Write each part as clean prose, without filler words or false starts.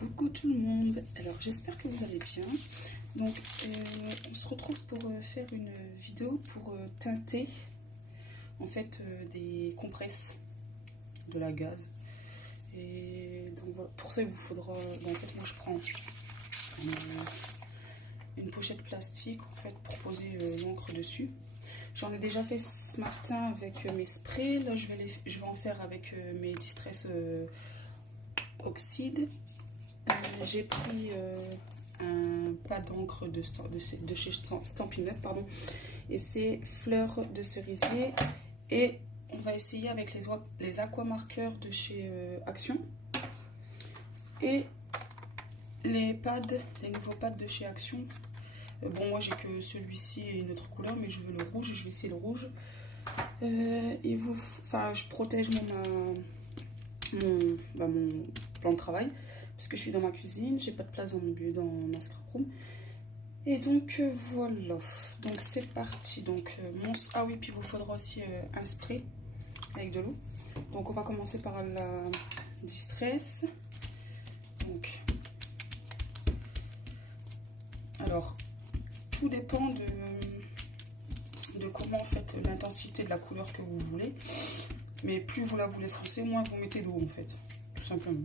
Coucou tout le monde, alors j'espère que vous allez bien. Donc on se retrouve pour faire une vidéo pour teinter en fait des compresses de la gaze. Et donc voilà, pour ça il vous faudra, en fait moi je prends une pochette plastique en fait pour poser l'encre dessus. J'en ai déjà fait ce matin avec mes sprays, là je vais en faire avec mes Distress Oxyde. J'ai pris un plat d'encre de chez Stampin' Up, pardon, et c'est fleurs de cerisier. Et on va essayer avec les aquamarqueurs de chez Action et les nouveaux pads de chez Action. Bon, moi j'ai que celui-ci et une autre couleur, mais je veux le rouge, je vais essayer le rouge. Je protège mon plan de travail parce que je suis dans ma cuisine, j'ai pas de place dans ma scrap room. Et donc voilà, donc c'est parti. Donc ah oui, puis il vous faudra aussi un spray avec de l'eau. Donc on va commencer par la Distress. Donc alors tout dépend de comment en fait l'intensité de la couleur que vous voulez, mais plus vous la voulez foncer, moins vous mettez d'eau en fait, tout simplement.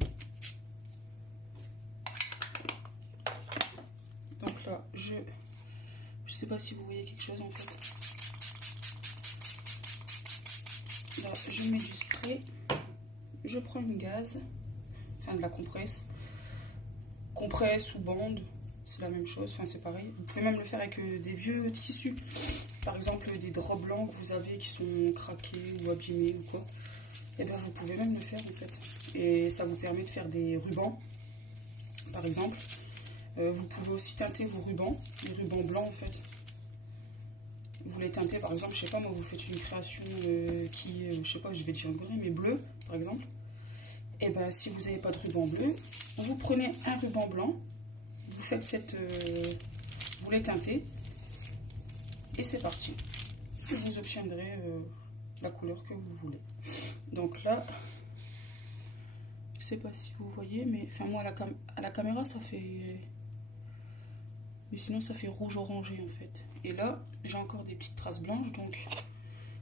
Donc là je sais pas si vous voyez quelque chose en fait. Là je mets du spray, je prends une gaze, enfin de la compresse ou bande, c'est la même chose, enfin c'est pareil. Vous pouvez même le faire avec des vieux tissus, par exemple des draps blancs que vous avez qui sont craqués ou abîmés ou quoi. Et bien vous pouvez même le faire en fait, et ça vous permet de faire des rubans par exemple. Vous pouvez aussi teinter vos rubans, les rubans blancs en fait. Vous les teintez par exemple, je sais pas moi, vous faites une création qui est, je sais pas, je vais dire une connerie, mais bleu par exemple. Et ben si vous n'avez pas de ruban bleu, vous prenez un ruban blanc, vous faites vous les teintez et c'est parti. Et vous obtiendrez la couleur que vous voulez. Donc là, je sais pas si vous voyez, mais enfin moi à la caméra ça fait, mais sinon ça fait rouge orangé en fait. Et là j'ai encore des petites traces blanches, donc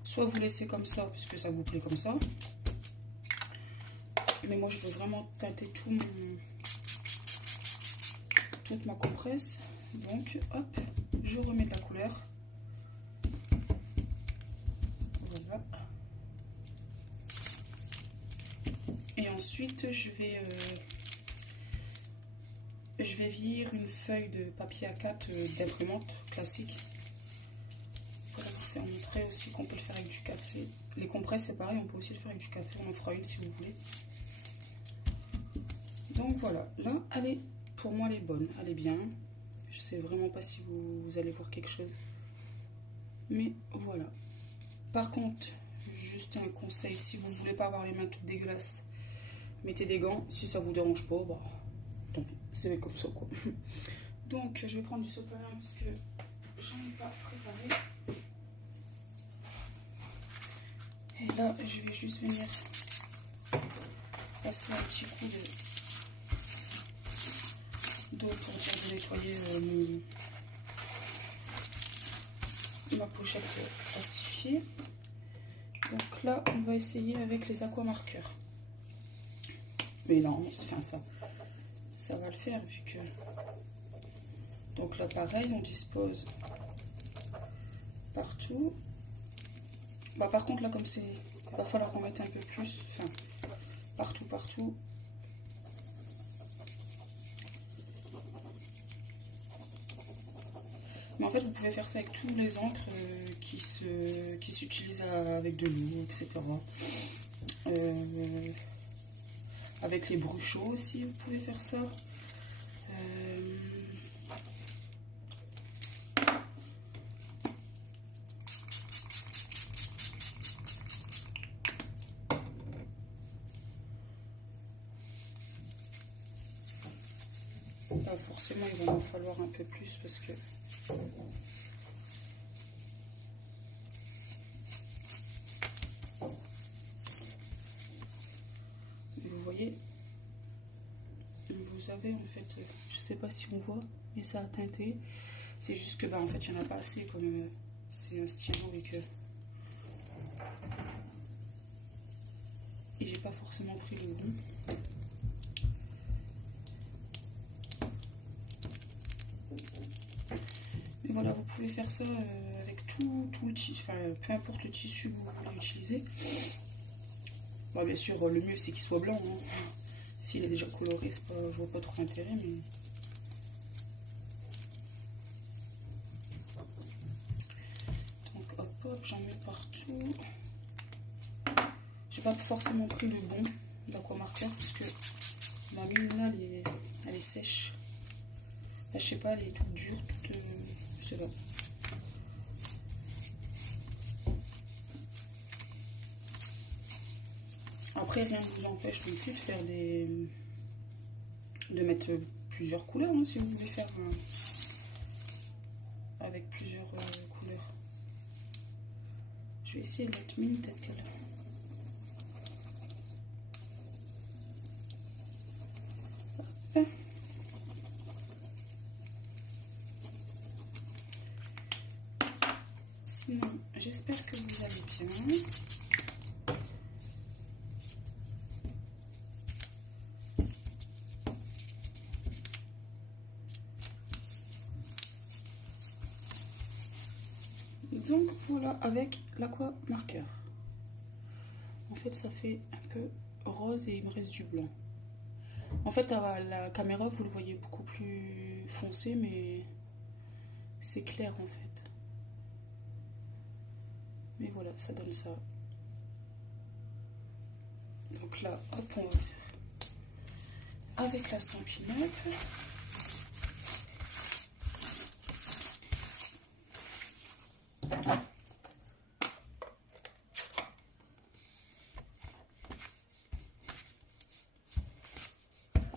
soit vous laissez comme ça parce que ça vous plaît comme ça, mais moi je veux vraiment teinter toute ma compresse. Donc hop, je remets de la couleur. Voilà. Et ensuite je vais vieillir une feuille de papier A4 d'imprimante classique. Pour vous faire montrer aussi qu'on peut le faire avec du café. Les compresses c'est pareil, on peut aussi le faire avec du café, on en fera une si vous voulez. Donc voilà, là pour moi elle est bonne, elle est bien. Je sais vraiment pas si vous allez voir quelque chose, mais voilà. Par contre, juste un conseil, si vous voulez pas avoir les mains toutes dégueulasses, mettez des gants. Si ça vous dérange pas, bah tant pis, c'est comme ça quoi. Donc je vais prendre du sopalin parce que j'en ai pas préparé. Et là je vais juste venir passer un petit coup d'eau pour bien nettoyer ma pochette plastifiée. Donc là on va essayer avec les aquamarqueurs. Mais non, ça va le faire vu que... Donc là pareil, on dispose partout. Bah par contre là comme c'est... Il va falloir qu'on mette un peu plus. Enfin, partout. Mais en fait vous pouvez faire ça avec tous les encres qui s'utilisent avec de l'eau, etc. Avec les bruchaux aussi, vous pouvez faire ça. Là, forcément, il va en falloir un peu plus parce que... Vous voyez, vous avez en fait, je sais pas si on voit, mais ça a teinté. C'est juste que en fait il n'y en a pas assez, comme c'est un stylo et que j'ai pas forcément pris le bon. Mais voilà, vous pouvez faire ça avec tout le tissu, enfin peu importe le tissu que vous voulez utiliser. Bon, bien sûr, le mieux c'est qu'il soit blanc. Hein. S'il est déjà coloré, pas, je vois pas trop l'intérêt, mais donc hop hop, j'en mets partout. J'ai pas forcément pris le bon d'aquamarqueur parce que ma mine là elle est sèche. Là, je sais pas, elle est toute dure, toute, je sais pas. Après, rien ne vous empêche non plus de faire de mettre plusieurs couleurs, hein, si vous voulez faire avec plusieurs couleurs. Je vais essayer l'autre mine, peut-être qu'elle... Sinon, j'espère que vous allez bien. Donc voilà, avec l'aquamarqueur. En fait, ça fait un peu rose et il me reste du blanc. En fait, à la caméra, vous le voyez beaucoup plus foncé, mais c'est clair en fait. Mais voilà, ça donne ça. Donc là, hop, on va faire avec la Stampin' Up.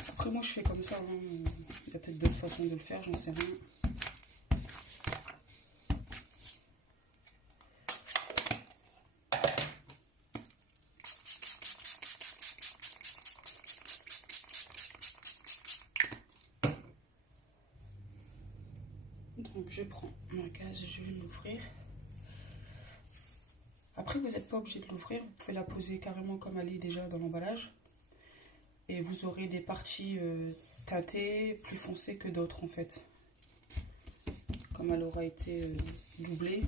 Après, moi, je fais comme ça. Hein. Il y a peut-être d'autres façons de le faire, j'en sais rien. Donc je prends ma case, je vais l'ouvrir. Après, vous n'êtes pas obligé de l'ouvrir, vous pouvez la poser carrément comme elle est déjà dans l'emballage. Et vous aurez des parties teintées, plus foncées que d'autres en fait. Comme elle aura été doublée.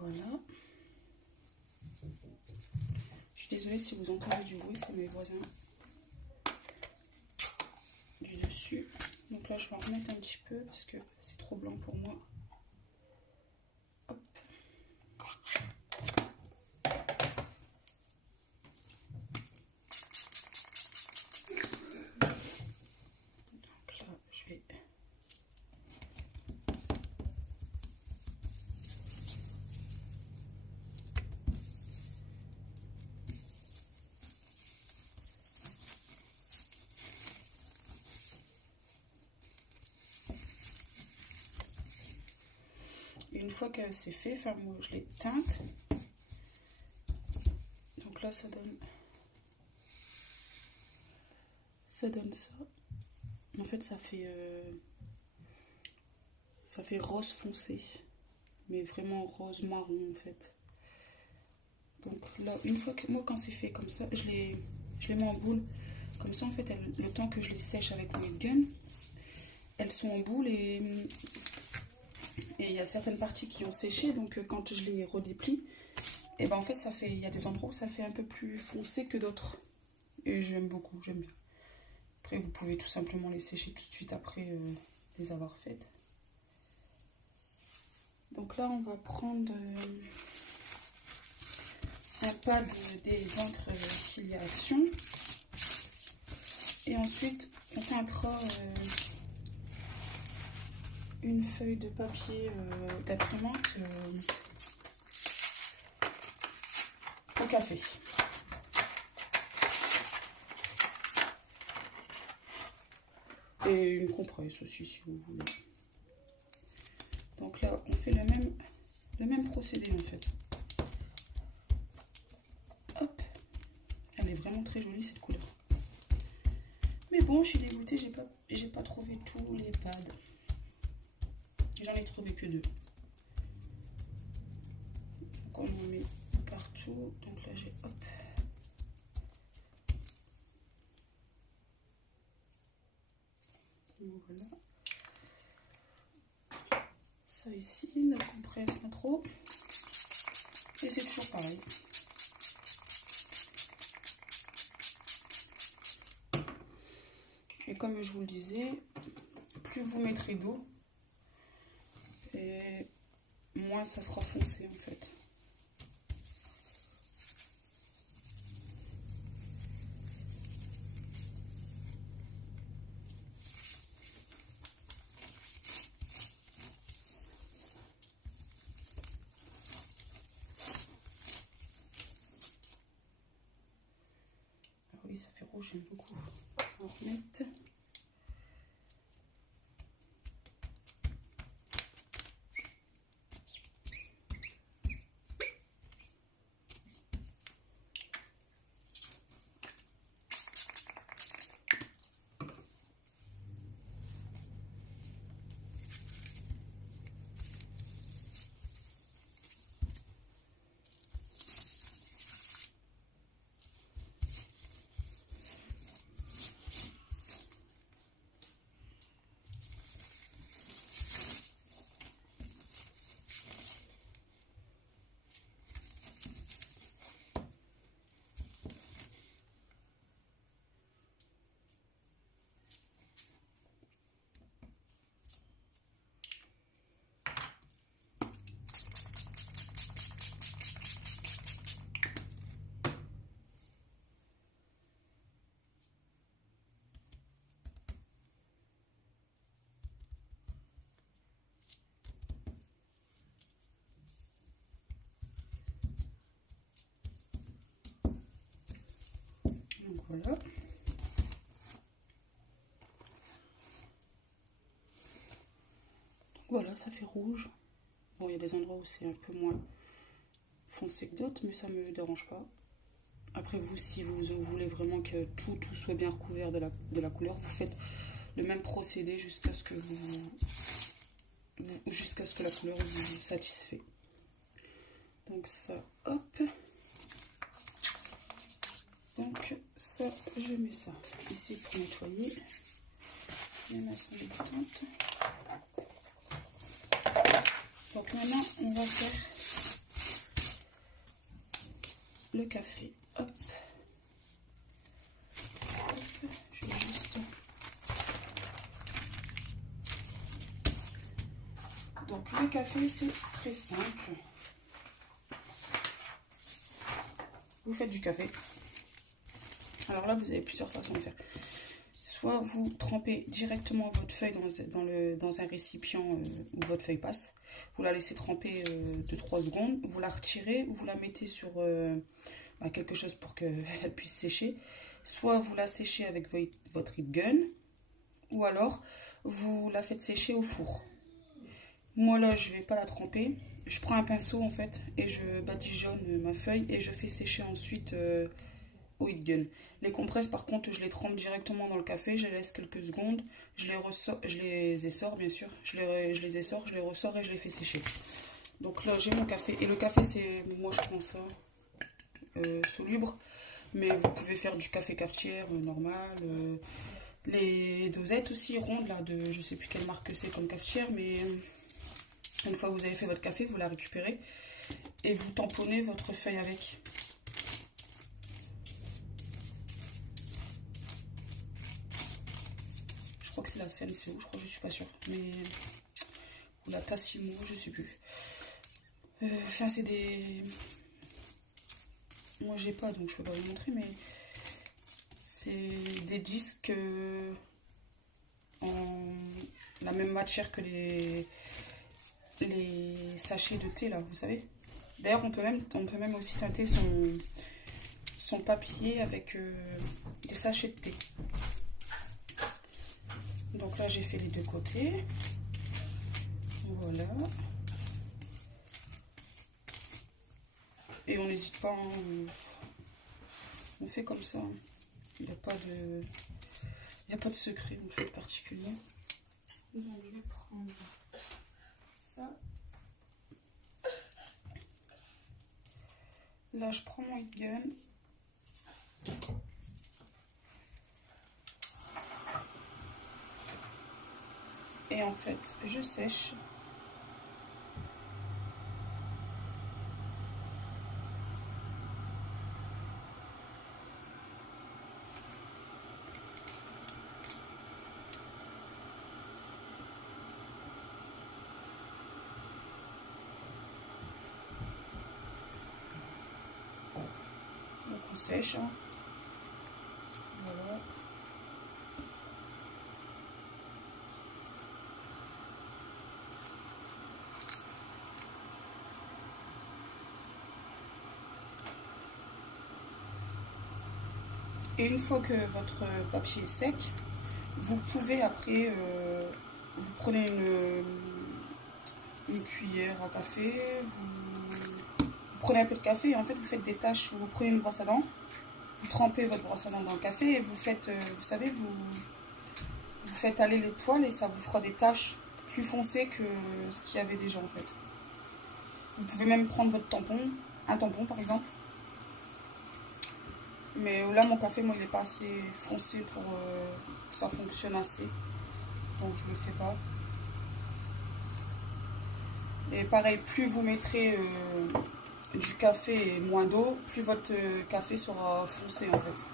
Voilà. Je suis désolée si vous entendez du bruit, c'est mes voisins du dessus. Donc là, je vais en remettre un petit peu parce que c'est trop blanc pour moi. Hop. Donc là, je vais... Une fois que c'est fait, enfin moi je les teinte. Donc là ça donne ça. En fait ça fait rose foncé, mais vraiment rose marron en fait. Donc là une fois que moi quand c'est fait comme ça, je les mets en boule. Comme ça en fait le temps que je les sèche avec le heat gun, elles sont en boule et il y a certaines parties qui ont séché, donc quand je les redéplie, et ben en fait il y a des endroits où ça fait un peu plus foncé que d'autres. Et j'aime beaucoup, j'aime bien. Après vous pouvez tout simplement les sécher tout de suite après les avoir faites. Donc là on va prendre un pad des encres Filia Action. Et ensuite on teintera une feuille de papier d'imprimante café. Et une compresse aussi si vous voulez. Donc là on fait le même procédé en fait. Hop, elle est vraiment très jolie cette couleur. Mais bon, je suis dégoûtée, j'ai pas trouvé tous les pads. J'en ai trouvé que 2. Donc on en met partout. Donc là j'ai hop. Voilà. Ça ici, la compresse pas trop. Et c'est toujours pareil. Et comme je vous le disais, plus vous mettrez d'eau, et moins ça sera foncé en fait. Ah oui, ça fait rouge, j'aime beaucoup. On va remettre. Donc voilà. Donc voilà, ça fait rouge. Bon, il y a des endroits où c'est un peu moins foncé que d'autres, mais ça me dérange pas. Après vous, si vous voulez vraiment que tout soit bien recouvert de la couleur, vous faites le même procédé jusqu'à ce que la couleur vous satisfait. Donc ça, hop. Donc ça, je mets ça ici pour nettoyer. Les mains sont dégoûtantes. Donc maintenant, on va faire le café. Hop. Hop. Je vais juste... Donc le café, c'est très simple. Vous faites du café. Alors là, vous avez plusieurs façons de faire. Soit vous trempez directement votre feuille dans un récipient où votre feuille passe. Vous la laissez tremper 2-3 secondes. Vous la retirez, vous la mettez sur quelque chose pour qu'elle puisse sécher. Soit vous la séchez avec votre heat gun. Ou alors, vous la faites sécher au four. Moi là, je ne vais pas la tremper. Je prends un pinceau en fait et je badigeonne ma feuille et je fais sécher ensuite au heat gun. Les compresses par contre, je les trempe directement dans le café, je les laisse quelques secondes, je les essore bien sûr, je les essore, je les ressors et je les fais sécher. Donc là j'ai mon café et le café c'est, moi je prends ça soluble, mais vous pouvez faire du café cafetière normal, les dosettes aussi rondes là de je sais plus quelle marque c'est comme cafetière, mais une fois que vous avez fait votre café, vous la récupérez et vous tamponnez votre feuille avec. Je crois que c'est la CNCO, je crois, je suis pas sûre, mais ou la Tassimo, je sais plus. Enfin, c'est des... Moi, j'ai pas, donc je peux pas vous montrer, mais c'est des disques en la même matière que les sachets de thé, là, vous savez. D'ailleurs, on peut même aussi teinter son papier avec des sachets de thé. Donc là, j'ai fait les deux côtés. Voilà. Et on n'hésite pas, hein, on fait comme ça. Il n'y a pas de secret en fait particulier. Donc je vais prendre ça. Là, je prends mon heat gun. Et en fait, je sèche. Donc on sèche. Hein. Voilà. Et une fois que votre papier est sec, vous pouvez après, vous prenez une cuillère à café, vous prenez un peu de café et en fait vous faites des taches, vous prenez une brosse à dents, vous trempez votre brosse à dents dans le café et vous faites, vous savez, vous faites aller les poils et ça vous fera des taches plus foncées que ce qu'il y avait déjà en fait. Vous pouvez même prendre votre tampon, un tampon par exemple. Mais là, mon café, moi, il n'est pas assez foncé pour que ça fonctionne assez. Donc, je ne le fais pas. Et pareil, plus vous mettrez du café et moins d'eau, plus votre café sera foncé, en fait.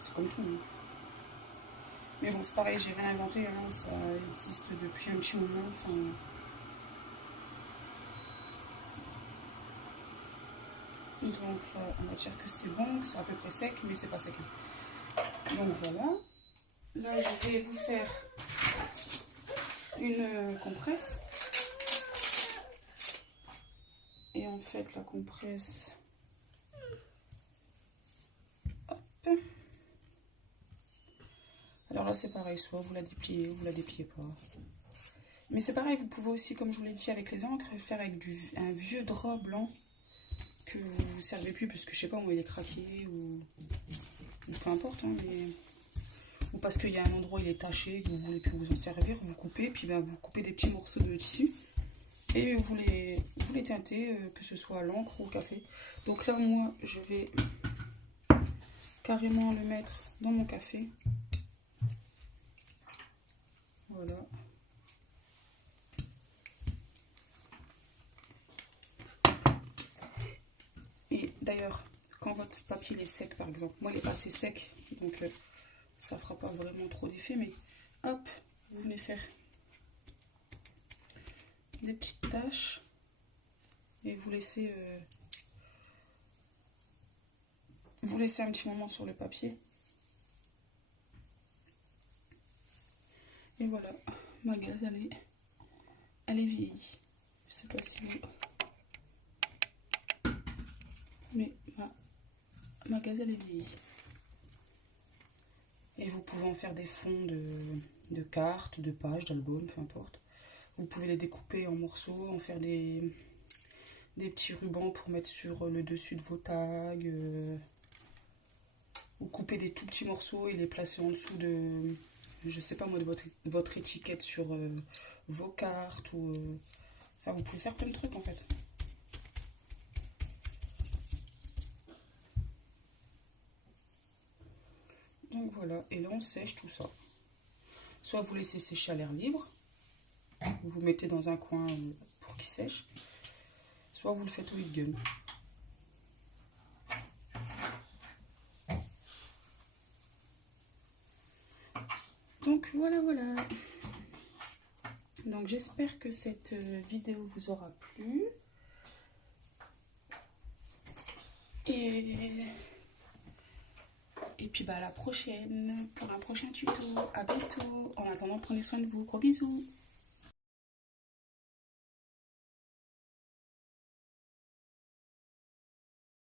C'est comme tout. Hein. Mais bon, c'est pareil, j'ai rien inventé. Hein, ça existe depuis un petit moment. Enfin, donc là, on va dire que c'est bon, que c'est à peu près sec, mais c'est pas sec. Donc voilà. Là, je vais vous faire une compresse. Et en fait, la compresse... Hop. Alors là, c'est pareil, soit vous la dépliez ou vous la dépliez pas. Mais c'est pareil, vous pouvez aussi, comme je vous l'ai dit, avec les encres, faire avec un vieux drap blanc que vous ne servez plus parce que je sais pas, il est craqué ou peu importe, hein, mais... ou parce qu'il y a un endroit où il est taché et que vous voulez plus vous en servir, vous coupez, puis ben, vous coupez des petits morceaux de tissu et vous les teintez, que ce soit à l'encre ou au café. Donc là, moi, je vais carrément le mettre dans mon café. Voilà. Et d'ailleurs, quand votre papier est sec, par exemple, moi il est pas assez sec, donc ça fera pas vraiment trop d'effet, mais hop, vous venez faire des petites taches et vous laissez un petit moment sur le papier. Et voilà, ma gaze elle est vieillie. Je sais pas si vous... mais ma gaze elle est vieillie. Et vous pouvez en faire des fonds de cartes, de pages, d'albums, peu importe. Vous pouvez les découper en morceaux, en faire des petits rubans pour mettre sur le dessus de vos tags. Ou couper des tout petits morceaux et les placer en dessous de, je sais pas moi, de votre étiquette sur vos cartes. Ou enfin, vous pouvez faire plein de trucs en fait. Donc voilà, et là on sèche tout ça. Soit vous laissez sécher à l'air libre, vous mettez dans un coin pour qu'il sèche, soit vous le faites au heat gun. Donc voilà. Donc j'espère que cette vidéo vous aura plu. Et puis bah à la prochaine pour un prochain tuto. À bientôt. En attendant, prenez soin de vous. Gros bisous.